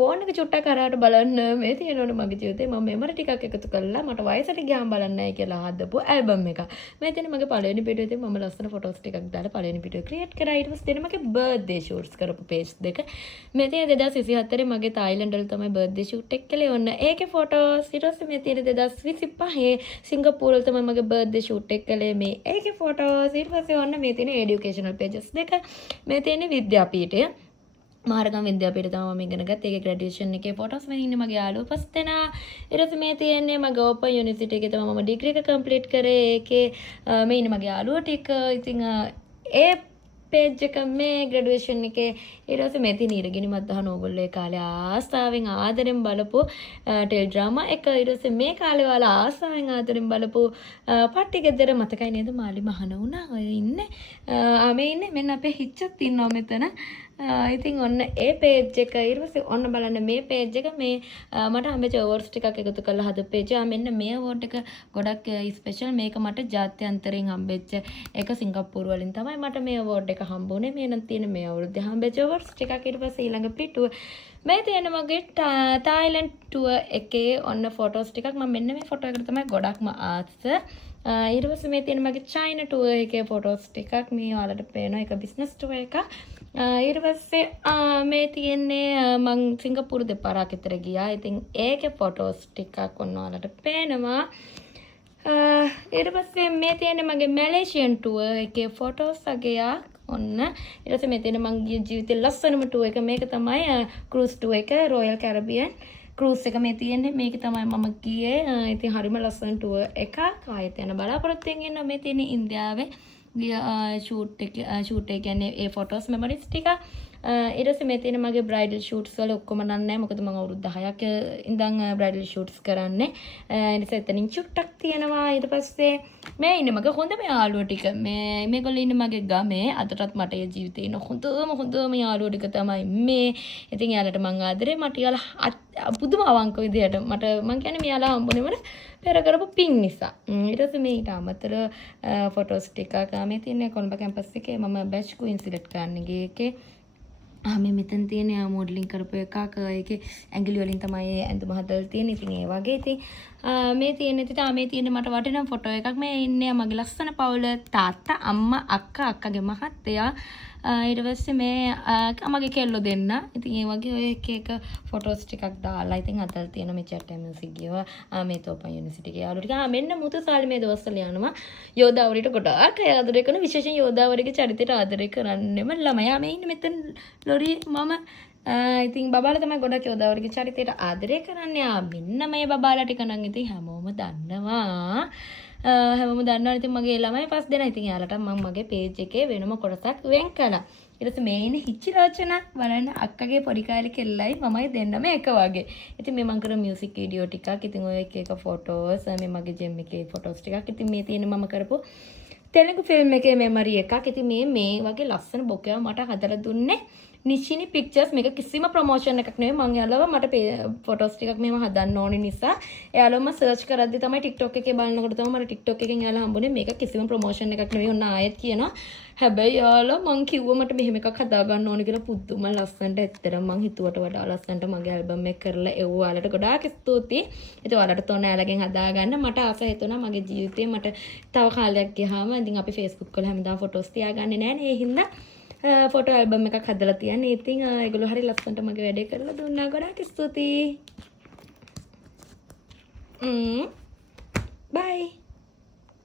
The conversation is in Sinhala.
ෆෝන් එක චුට්ටක් කරාට බලන්න මේ තියෙනවනේ මගේ ජීවිතේ මම මෙමරි ටිකක් එකතු කරලා මට වයසට ගියාම බලන්නයි කියලා හදපු ඇල්බම් එක. මේ තියෙන මගේ පළවෙනි පිටුවේ මම ලස්සන ෆොටෝස් ටිකක් දාලා පළවෙනි පිටුව ක්‍රියේට් කරා. ඊට පස්සේ තියෙන මගේ බර්ත්ඩේ ෂූට්ස් කරපු පේජ් දෙක. මේ තියෙන 2024 මගේ තායිලන්ඩ් වල තමයි බර්ත්ඩේ ෂූට් එක කළේ. ඔන්න ඒකේ ෆොටෝස්. ඊට පස්සේ මේ තියෙන 2025 සිංගප්පූරු වල තමයි මගේ බර්ත්ඩේ ෂූට් එක කළේ. මේ ඒකේ ෆොටෝස්. ඊට පස්සේ ඔන්න මේ තියෙන এডুকেෂනල් පේජස් දෙක. මේ තියෙන විද්‍යාපීඨය මාර්ගම් විද්‍යාපීඨය තමයි මම ඉගෙන ගත්තේ. ඒකේ ග්‍රැජුවේෂන් එකේ ෆොටෝස් මේ ඉන්නේ මගේ යාළුවෝ පස් දෙනා. ඊට පස්සේ මේ තියෙන්නේ මගේ ඕපන් යුනිවර්සිටි එකේ තමයි මම ඩිග්‍රී එක කම්ප්ලීට් කරේ. ඒකේ මේ ඉන්නේ මගේ යාළුවෝ ටික. ඉතින් ඒ පේජ් එක මේ ග්‍රැජුවේෂන් එකේ ඊට පස්සේ මේ තියෙන ඉරගිනිමත් දහන ඕගොල්ලෝ ඒ කාලේ ආසාවෙන් ආදරෙන් බලපු ටෙල් ඩ්‍රාමා එක. ඊට පස්සේ මේ කාලේ වල ආසාවෙන් ආදරෙන් බලපු පට්ටි ගෙදර මතකයි නේද මාලි මහන වුණා. ඔය ඉන්නේ මේ ඉන්නේ මෙන්න අපේ හිච්චත් ඉන්නවා මෙතන. ඉතින් ඔන්න ඒ පේජ් එක ඊට පස්සේ ඔන්න බලන්න මේ පේජ් එක මේ මට හම්බෙච්ච අවෝඩ්ස් ටිකක් එකතු කරලා හදපු පේජ් එක. මෙන්න මේ අවෝඩ් එක ගොඩක් ස්පෙෂල්. මේක මට ජාත්‍යන්තරයෙන් හම්බෙච්ච එක සිංගප්පූරු වලින් තමයි මට මේ අවෝඩ් එක හම්බුනේ. මේ නම් තියෙන මේ අවුරුද්දේ හම්බෙච්ච අවෝඩ්ස් ටිකක්. ඊට පස්සේ ඊළඟ පිටුව මේ තියෙන මගේ තායිලන්ඩ් ටුවර් එකේ ඔන්න ෆොටෝස් ටිකක්. මම මෙන්න මේ ෆොටෝ එකට තමයි ගොඩක්ම ආස. ඊට පස්සේ මේ තියෙන මගේ චයිනා ටුවර් එකේ ෆොටෝස් ටිකක්. මේ ඔයාලට පේනවා එක බිස්නස් ටුවර් එකක්. ඊට පස්සේ මේ තියෙන්නේ මං සිංගප්පූරු දෙපාරක් විතර ගියා. ඉතින් ඒකේ ෆොටෝස් ටිකක් ඔන්න ඔයාලට පේනවා. ඊට පස්සේ මේ තියෙන්නේ මගේ මැලේසියන් ටුවර් එකේ ෆොටෝස් අගයක්. ඔන්න ඊට පස්සේ මේ තියෙන මං ගිය ජීවිතේ ලස්සනම ටුවර් එක. මේක තමයි ක්‍රූස් ටුවර් එක රොයල් කැරිබියන් ක්‍රූස් එක මේ තියෙන්නේ. මේක තමයි මම ගියේ. ඉතින් හරිම ලස්සන ටුවර් එකක්. ආයෙත් යන බලාපොරොත්තුෙන් ඉන්නවා. මේ තියෙන්නේ ඉන්දියාවේ ෂූට් එක කියන්නේ ඒ ෆොටෝස් මෙමරිස් ටික. ඊට පස්සේ මේ තියෙන මගේ බ්‍රයිඩල් ෂූට්ස් වල ඔක්කොම නෑ. මොකද මම අවුරුදු 10ක් ඉඳන් බ්‍රයිඩල් ෂූට්ස් කරන්නේ. ඒ නිසා එතනින් චුට්ටක් තියෙනවා. ඊට පස්සේ මේ ඉන්නේ මගේ හොඳම යාළුවෝ ටික. මේගොල්ලෝ ඉන්නේ මගේ ගමේ. අදටත් මට ඒ ජීවිතේ ඉන්න හොඳම යාළුවෝ ටික තමයි මේ. ඉතින් යාළුවට මං ආදරේ. මට යාළුවා පුදුම අවංක විදියට මට මං කියන්නේ මෙයාලා හම්බුනේ මට පෙර කරපු පින් නිසා. ඊට පස්සේ මේ ඊට අමතර ෆොටෝස් ටිකක් මේ තියෙන්නේ කොළඹ කැම්පස් එකේ මම බැච් ක්වීන් සිලෙක්ට් කරන්න ගියේ එකේ. මේ මෙතන තියෙන මොඩලින් කරපු එකක්. ඒකේ ඇඟිලි වලින් තමයි ඇඳුම හදලා තියෙන්නේ. ඉතින් ඒ වගේ ඉතින් මේ තියෙන මට වටිනා ෆොටෝ එකක්. මේ ඉන්නේ මගේ ලස්සන පවුල තාත්තා අම්මා අක්කා අක්කගේ මහත්තයා. ඊට පස්සේ මේ මගේ කෙල්ලෝ දෙන්න. ඉතින් ඒ වගේ ඔය එක ෆොටෝස් ටිකක් දාලා ඉතින් අතල් තියෙන මේ චැට් මියුසික් ගියවා. මේ තෝපන් යුනිවර්සිටි එකේ යාළුවෝ ටික. මෙන්න මුතුසාලි මේ දවස්වල යනවා යෝධාවරියට ගොඩාක් ආදරය කරන විශේෂයෙන් යෝධාවරිගේ චරිතයට ආදරය කරන්නෙම ළමයා මේ ඉන්නේ මෙතන ලොරි මම ඉතින් බබාලා තමයි ගොඩක් යෝධාවරිගේ චරිතයට ආදරය කරන්නේ. මෙන්න මේ බබාලා ටික නම් ඉතින් හැමෝම දන්නවා. හැමෝම දන්නවා. ඉතින් මගේ ළමයි 5 දෙනා. ඉතින් යාලට මම මගේ පේජ් එකේ වෙනම කොටසක් වෙන් කළා. ඊට පස්සේ මේ ඉන්නේ හිච්චි රචන බලන්න අක්කගේ පොඩි කාලේ කෙල්ලයි මමයි දෙන්නම එක වගේ. ඉතින් මේ මම කරන මියුසික් වීඩියෝ ටිකක්. ඉතින් ඔය එක ෆොටෝස් මේ මගේ ජෙම් එකේ ෆොටෝස් ටිකක්. ඉතින් මේ තියෙන මම කරපු තෙලුගු ෆිල්ම් එකේ මෙමරි එකක්. ඉතින් මේ වගේ ලස්සන බොකේව මට හදලා දුන්නේ නිෂිනි පික්චර්ස්. මේක කිසිම ප්‍රොමෝෂන් එකක් නෙවෙයි. මං යාළුවා මට ෆොටෝස් ටිකක් මේව හදන්න ඕනි නිසා යාළුවා මම සර්ච් කරද්දි තමයි TikTok එකේ බලනකොට තමයි මට TikTok එකෙන් යාළුවා හම්බුනේ. මේක කිසිම ප්‍රොමෝෂන් එකක් නෙවෙයි. ඔන්න ආයෙත් කියනවා. හැබැයි යාළුවා මං කිව්වා මට මෙහෙම එකක් හදා ගන්න ඕනි කියලා. පුදුම ලස්සනට ඇත්තටම මං හිතුවට වඩා ලස්සනට මගේ ඇල්බම් එක කරලා එව්වා. ඔයාලට ගොඩාක් ස්තුතියි. ඉතින් ඔයාලට තෝරන යාළුවගෙන් හදා ගන්න මට ආස හිතුණා මගේ ජීවිතේ මට තව කාලයක් ගියාම ඉතින් අපි Facebook වල හැමදාම ෆොටෝස් තියාගන්නේ නැහැ නේ. ඒ හින්දා ෆොටෝ ඇල්බම් එකක් හදලා තියන්නේ. ඉතින් ඒගොල්ලෝ හරි ලස්සනට මගේ වැඩේ කරලා දුන්නා. ගොඩාක් ස්තුතියි. බයි.